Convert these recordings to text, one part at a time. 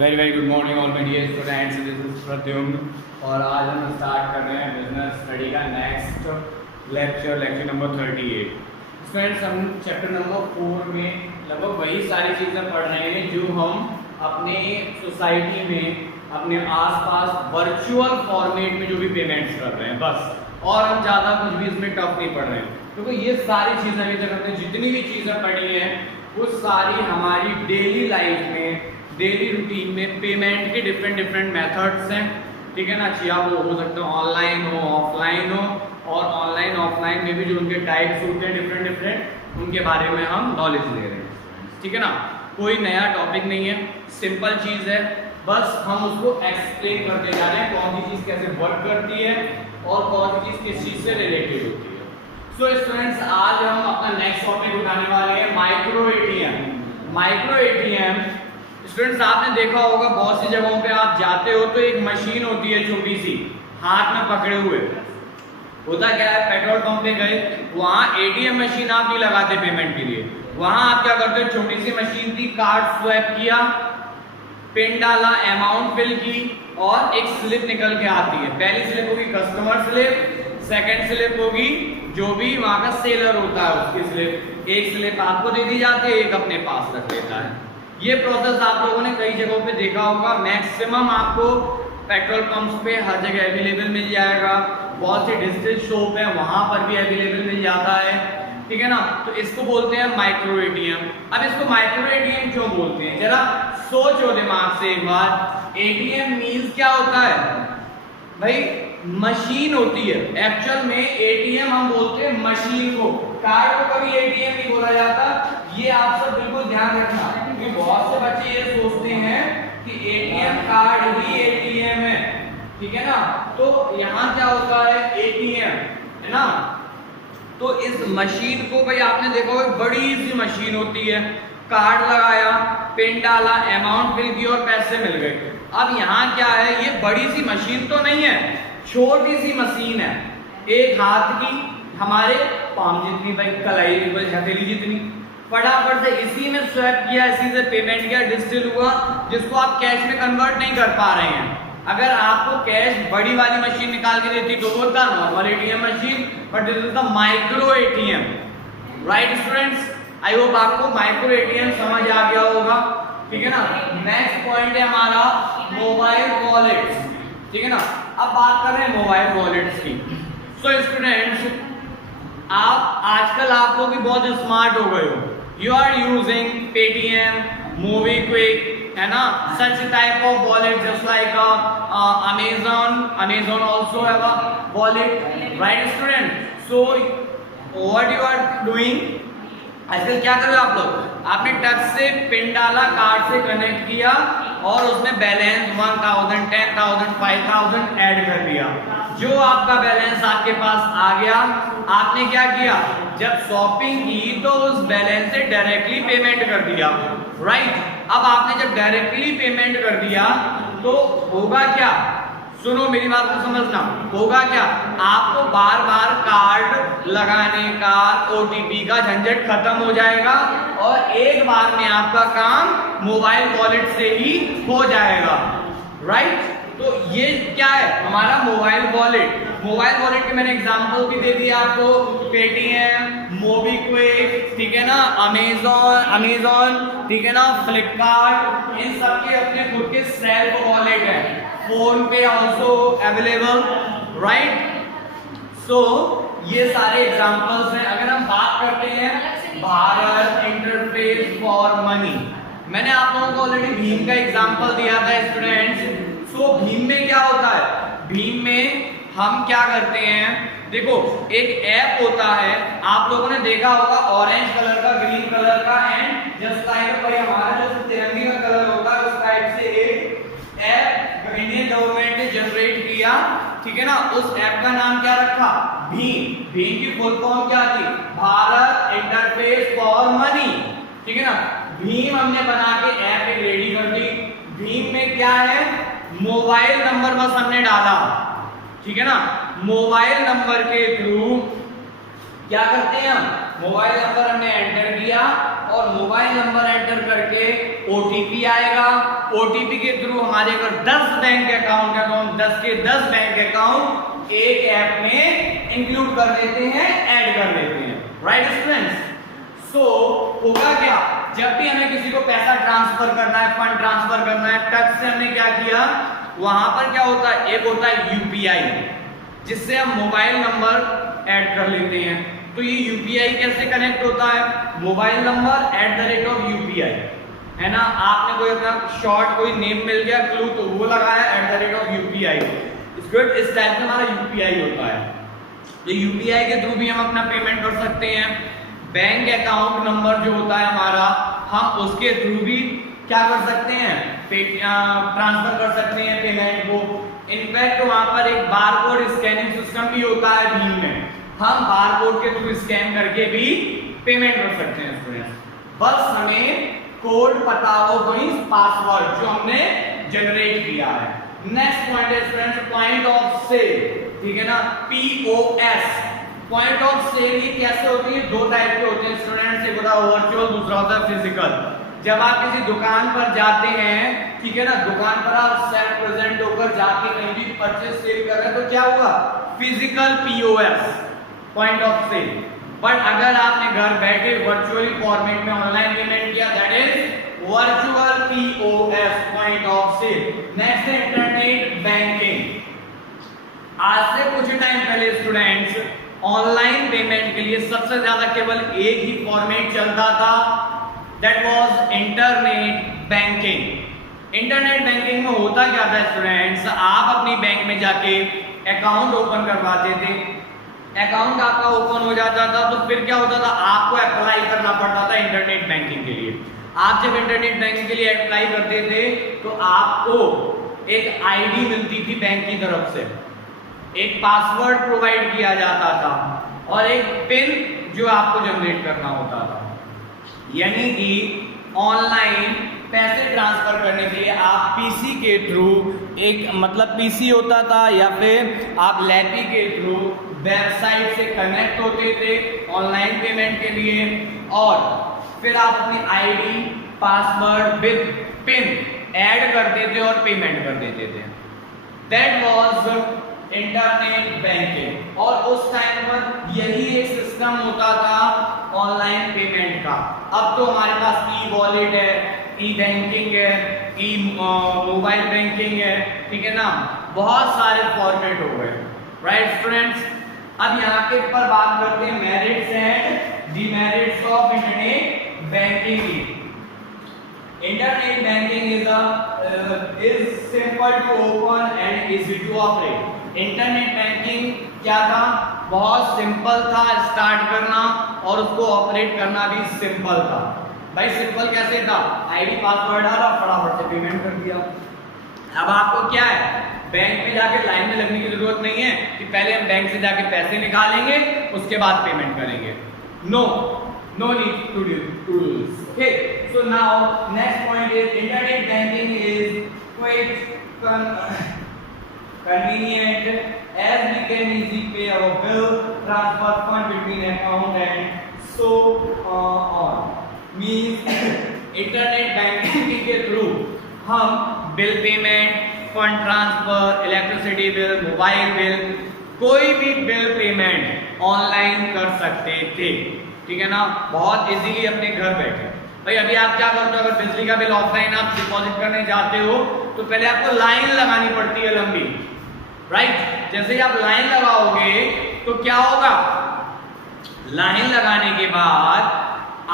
Very very good morning all my dear students, this is Pradyumn और आज हम start कर रहे हैं बिजनेस स्टडी का नेक्स्ट लेक्चर नंबर 38। स्टूडेंट्स, हम चैप्टर नंबर 4 में लगभग वही सारी चीज़ें पढ़ रहे हैं जो हम अपने सोसाइटी में, अपने आसपास वर्चुअल फॉर्मेट में जो भी पेमेंट्स कर रहे हैं बस, और हम ज़्यादा कुछ भी इसमें टफ नहीं पढ़ रहे हैं, क्योंकि ये सारी चीज़ें अभी तक हमने जितनी भी चीज़ें पढ़ी हैं वो सारी हमारी डेली लाइफ में, डेली रूटीन में पेमेंट के डिफरेंट मेथड्स हैं। ठीक है ना, चाहे वो हो सकता है ऑनलाइन हो, ऑफलाइन हो, और ऑनलाइन ऑफलाइन में भी जो उनके टाइप्स होते हैं डिफरेंट उनके बारे में हम नॉलेज ले रहे हैं। ठीक है ना, कोई नया टॉपिक नहीं है, सिंपल चीज़ है, बस हम उसको एक्सप्लेन करते जा रहे हैं कौन सी चीज़ कैसे वर्क करती है और कौन सी चीज़ किस चीज़ से रिलेटेड होती है। सो स्टूडेंट्स, आज हम अपना नेक्स्ट टॉपिक उठाने वाले हैं micro ATM. Micro ATM students, आपने देखा होगा बहुत सी जगहों पे आप जाते हो तो एक मशीन होती है छोटी सी, हाथ में पकड़े हुए। होता क्या है, पेट्रोल पंप पे गए, वहाँ एटीएम मशीन आप नहीं लगाते पेमेंट के लिए, वहाँ आप क्या करते हो, छोटी सी मशीन थी, कार्ड स्वैप किया, पिन डाला, अमाउंट फिल की और एक स्लिप निकल के आती है। पहली स्लिप होगी कस्टमर स्लिप, सेकंड स्लिप होगी जो भी वहाँ का सेलर होता है उसकी स्लिप। एक स्लिप आपको दे दी जाती है, एक अपने पास रख लेता है। ये प्रोसेस आप लोगों ने कई जगहों पे देखा होगा, मैक्सिमम आपको पेट्रोल पंप्स पे हर जगह अवेलेबल मिल जाएगा, बहुत से डिजिटल शॉप है वहां पर भी अवेलेबल मिल जाता है। ठीक है ना, तो इसको बोलते हैं माइक्रो एटीएम। अब इसको माइक्रो एटीएम क्यों बोलते हैं, जरा सोचो दिमाग से एक बार। एटीएम मींस क्या होता है भाई, मशीन होती है। एक्चुअल में एटीएम हम बोलते हैं मशीन को, कार्ड को कभी एटीएम नहीं बोला जाता। ये आप सब बिल्कुल ध्यान रखना, क्योंकि बहुत से बच्चे ये सोचते हैं कि एटीएम कार्ड ही एटीएम है। ठीक है ना, तो यहाँ क्या होता है, एटीएम है ना, तो इस मशीन को भाई आपने देखा होगा बड़ी सी मशीन होती है, कार्ड लगाया, पिन डाला, अमाउंट फिल की और पैसे मिल गए। अब यहाँ क्या है, ये बड़ी सी मशीन तो नहीं है, छोटी सी मशीन है, एक हाथ की, हमारे पाम जितनी, भाई कलाई हथेली जितनी। फटाफट से इसी में स्वैप किया, इसी से पेमेंट किया, डिजिटल हुआ, जिसको आप कैश में कन्वर्ट नहीं कर पा रहे हैं। अगर आपको कैश बड़ी वाली मशीन निकाल के देती तो वो था normal ATM machine, but this is the micro ATM. Right students, I hope आपको माइक्रो एटीएम समझ आ गया होगा। ठीक है ना, नेक्स्ट पॉइंट है हमारा मोबाइल वॉलेट्स। ठीक है ना, अब बात कर रहे हैं मोबाइल वॉलेट्स की। सो स्टूडेंट्स, आजकल आप लोग भी बहुत स्मार्ट हो गए हो, you are using Paytm, MobiKwik, है ना, such type of wallet just like Amazon also have a wallet, right student? So what you are doing, आजकल क्या कर रहे हो आप लोग, आपने टच से पिन डाला, कार्ड से कनेक्ट किया और उसमें बैलेंस 1000, 10,000, 5,000 ऐड कर दिया। जो आपका बैलेंस आपके पास आ गया, आपने क्या किया, जब शॉपिंग की तो उस बैलेंस से डायरेक्टली पेमेंट कर दिया। राइट, अब आपने जब डायरेक्टली पेमेंट कर दिया तो होगा क्या, सुनो मेरी बात को समझना, होगा क्या, आपको बार बार कार्ड लगाने का, ओटीपी का झंझट खत्म हो जाएगा और एक बार में आपका काम मोबाइल वॉलेट से ही हो जाएगा। राइट, तो ये क्या है हमारा मोबाइल वॉलेट। मोबाइल वॉलेट के मैंने एग्जांपल भी दे दिया आपको, पेटीएम, मोबीक्विक, ठीक है ना, अमेजॉन, ठीक है ना, फ्लिपकार्ट, इन सब के अपने खुद के सेल्फ वॉलेट है। फोन पे ऑल्सो अवेलेबल, राइट। सो ये सारे एग्जांपल्स हैं। अगर हम बात करते हैं भारत इंटरफेस फॉर मनी, मैंने आप लोगों को ऑलरेडी भीम का एग्जांपल दिया था स्टूडेंट्स। सो भीम में क्या होता है, भीम में हम क्या करते हैं, देखो एक ऐप होता है, आप लोगों ने देखा होगा ऑरेंज कलर का, ग्रीन कलर का, एंड जस्ट लाइक भाई हमारा जो तिरंगे का कलर होता है उस टाइप से एक ऐप इंडियन गवर्नमेंट ने जनरेट किया। ठीक है ना, उस ऐप का नाम क्या रखा, भीम। भीम की फुल फॉर्म क्या थी, भारत इंटरफेस फॉर मनी। ठीक है ना, भीम हमने बना के ऐप एक रेडी कर दी। भीम में क्या है, मोबाइल नंबर बस हमने डाला, ठीक है ना, मोबाइल नंबर के थ्रू क्या करते हैं हम, मोबाइल नंबर हमने एंटर किया और मोबाइल नंबर एंटर करके ओटीपी आएगा। ओटीपी के थ्रू हमारे अगर 10 बैंक अकाउंट है तो हम 10 के 10 बैंक अकाउंट एक ऐप में इंक्लूड कर देते हैं, ऐड कर देते हैं। Right students? सो होगा क्या, जब भी हमें किसी को पैसा ट्रांसफर करना है, फंड ट्रांसफर करना है, टच से हमने क्या किया, वहां पर क्या होता है, एक होता है यूपीआई, जिससे हम मोबाइल नंबर ऐड कर लेते हैं। तो ये यूपीआई कैसे कनेक्ट होता है, मोबाइल नंबर @UPI है ना। आपने कोई अपना शॉर्ट कोई नेम मिल गया, क्लू, तो वो लगाया @UPI। इस टाइप का हमारा यूपीआई होता है। तो यूपीआई के थ्रू भी हम अपना पेमेंट कर सकते हैं। बैंक अकाउंट नंबर जो होता है हमारा, हम उसके थ्रू भी क्या कर सकते हैं, ट्रांसफर कर सकते हैं पेमेंट को। इनफैक्ट वहां पर एक बारकोड स्कैनिंग सिस्टम भी होता है भीम में, हम बारकोड के थ्रू स्कैन करके भी पेमेंट कर सकते हैं स्टूडेंट्स। बस हमें कोड पता हो, वही पासवर्ड जो हमने जनरेट किया है। नेक्स्ट पॉइंट है स्टूडेंट्स पॉइंट ऑफ सेल, ठीक है ना, POS। पॉइंट ऑफ सेल ये कैसे होती है, दो टाइप के होते हैं स्टूडेंट्स, एक होता है वर्चुअल, दूसरा होता है फिजिकल। जब आप किसी दुकान पर जाते हैं, ठीक है ना, दुकान पर आप सेल्फ प्रेजेंट होकर जाके कहीं भी परचेज सेल कर रहे हैं तो क्या होगा, physical POS, point of sale. But अगर आपने घर बैठे वर्चुअली फॉर्मेट में ऑनलाइन पेमेंट किया, that is virtual POS, point of sale. Next है इंटरनेट बैंकिंग। आज से कुछ टाइम पहले स्टूडेंट्स ऑनलाइन पेमेंट के लिए सबसे ज्यादा केवल एक ही फॉर्मेट चलता था, that was internet banking. Internet banking में होता क्या था स्टूडेंट्स, आप अपनी बैंक में जाके अकाउंट ओपन करवाते थे, अकाउंट आपका ओपन हो जाता था, तो फिर क्या होता था, आपको अप्लाई करना पड़ता था इंटरनेट बैंकिंग के लिए। आप जब इंटरनेट बैंकिंग के लिए अप्लाई करते थे तो आपको एक आईडी मिलती थी बैंक की तरफ से, एक पासवर्ड प्रोवाइड किया जाता था और एक पिन जो आपको जनरेट करना होता था। यानी कि ऑनलाइन पैसे ट्रांसफर करने के लिए आप पीसी के थ्रू, एक मतलब पीसी होता था या फिर आप लैपी के थ्रू वेबसाइट से कनेक्ट होते थे ऑनलाइन पेमेंट के लिए, और फिर आप अपनी ID, password with pin add करते थे और पेमेंट कर देते थे। That was internet banking. और उस टाइम पर यही एक सिस्टम होता था ऑनलाइन पेमेंट का। अब तो हमारे पास ई वॉलेट है, ई बैंकिंग है, ई मोबाइल बैंकिंग है, ठीक है ना, बहुत सारे फॉर्मेट हो गए। Right students? अब यहाँ के ऊपर बात करते हैं merits and demerits of internet banking. Internet banking is simple to open and easy to operate। Internet banking क्या था, बहुत सिंपल था स्टार्ट करना और उसको ऑपरेट करना भी सिंपल था। भाई सिंपल कैसे था, आईडी पासवर्ड डाला, फटाफट से पेमेंट कर दिया। अब आपको क्या है, बैंक में जाके लाइन में लगने की जरूरत नहीं है कि पहले हम बैंक से जाके पैसे निकालेंगे उसके बाद पेमेंट करेंगे। No need to do this. Okay, so now next point is internet banking is quite convenient as we can easily pay our bill, transfer fund between account and so on. Means internet banking के through हम bill payment, fund transfer, electricity bill, mobile bill, कोई भी bill payment online कर सकते थे, ठीक है ना, बहुत इजीली अपने घर बैठे। भाई अभी आप क्या करते हो, अगर बिजली का बिल ऑफलाइन आप डिपॉजिट करने जाते हो तो पहले आपको लाइन लगानी पड़ती है लंबी, राइट। जैसे ही आप लाइन लगाओगे तो क्या होगा, लाइन लगाने के बाद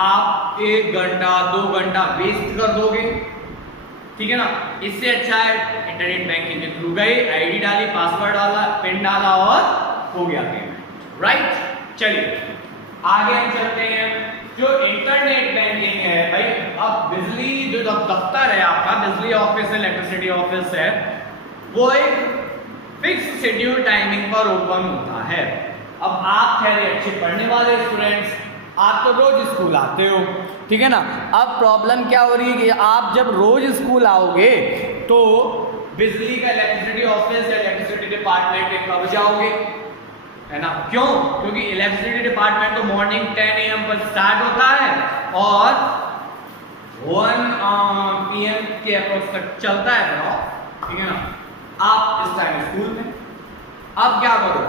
आप 1 घंटा 2 घंटा वेस्ट कर दोगे, ठीक है ना। इससे अच्छा है इंटरनेट बैंकिंग के थ्रू गए, आईडी डाली, पासवर्ड डाला, पिन डाला और हो गया पेमेंट, राइट। चलिए आगे हम चलते हैं। जो इंटरनेट बैंकिंग है भाई, अब बिजली जो दफ्तर है आपका, बिजली ऑफिस है, इलेक्ट्रिसिटी ऑफिस है, वो एक फिक्स शेड्यूल टाइमिंग पर ओपन होता है। अब आप ठहरे अच्छे पढ़ने वाले स्टूडेंट्स, आप तो रोज स्कूल आते हो, ठीक है ना। अब प्रॉब्लम क्या हो रही है कि आप जब रोज स्कूल आओगे तो बिजली का इलेक्ट्रिसिटी ऑफिस या इलेक्ट्रिसिटी डिपार्टमेंट में कब जाओगे, है ना। क्यों? क्योंकि इलेक्ट्रिसिटी डिपार्टमेंट तो मॉर्निंग 10 AM पर स्टार्ट होता है और 1 PM के अप्रोक्स तक चलता है ब्रो, ठीक है ना। आप इस टाइम स्कूल में, अब क्या करो,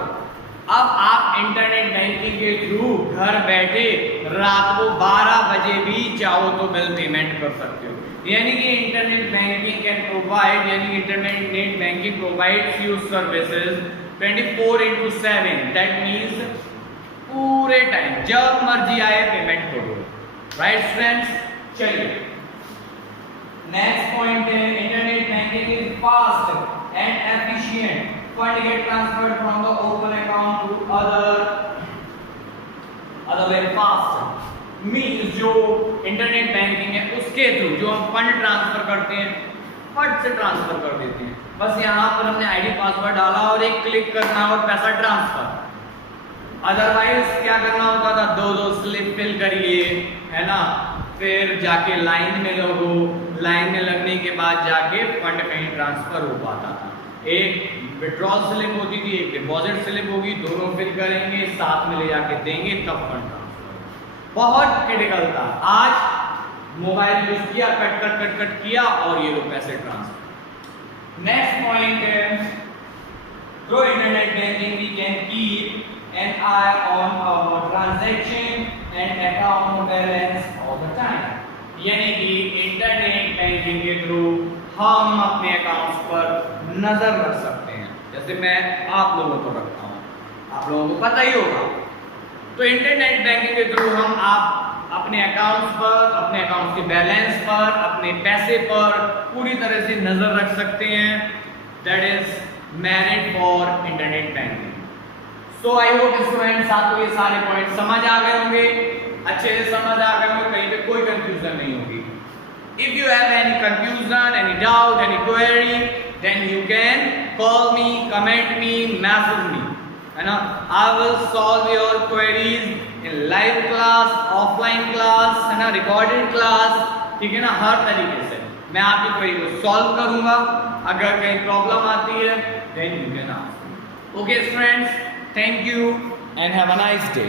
अब आप इंटरनेट बैंकिंग के थ्रू घर बैठे रात को 12 बजे भी चाहो तो बिल पेमेंट कर सकते हो। यानी कि इंटरनेट बैंकिंग कैन प्रोवाइड, यानी internet banking provides you services 24/7, that means पूरे टाइम जब मर्जी आए पेमेंट करो, राइट फ्रेंड्स। चलिए नेक्स्ट पॉइंट है, internet banking is fast and efficient, fund get transferred from the open account to other very fast. Means जो internet banking है उसके थ्रू जो हम फंड ट्रांसफर करते हैं फट से ट्रांसफर कर देते हैं, बस यहाँ पर हमने आईडी पासवर्ड डाला और एक क्लिक करना और पैसा ट्रांसफर। अदरवाइज क्या करना होता था, दो स्लिप फिल करिए, है ना, फिर जाके लाइन में लगो, लाइन में लगने के बाद जाके फंड कहीं ट्रांसफर हो पाता था। एक विड्रॉल स्लिप होती थी, एक डिपॉजिट स्लिप होगी, दोनों फिल करेंगे, साथ में ले जाके देंगे, तब फंड ट्रांसफर। बहुत क्रिटिकल था। आज मोबाइल यूज किया, कट किया और ये लो पैसे ट्रांसफर। नेक्स्ट पॉइंट है, through internet banking we can keep an eye on our transaction and account balance all the time। यानी कि इंटरनेट बैंकिंग के थ्रू हम अपने अकाउंट्स पर नजर रख सकते हैं, जैसे मैं आप लोगों को रखता हूँ, आप लोगों को पता ही होगा। तो इंटरनेट बैंकिंग के थ्रू हम आप अपने अकाउंट्स पर, अपने अकाउंट के बैलेंस पर, अपने पैसे पर पूरी तरह से नजर रख सकते हैं। That is merit for internet banking. So I hope students आपको ये सारे पॉइंट समझ आ गए होंगे, अच्छे से समझ आ गए होंगे, कहीं पे कोई कंफ्यूजन नहीं होगी। If you have any confusion, any doubt, any query, then you can call me, comment me, message me, है ना। I will solve your queries in live class, offline class, है ना, रिकॉर्डेड क्लास, ठीक है ना। हर तरीके से मैं आपकी क्वेरी को सॉल्व करूंगा। अगर कहीं प्रॉब्लम आती है then you can ask. Okay friends, thank you and have a nice day।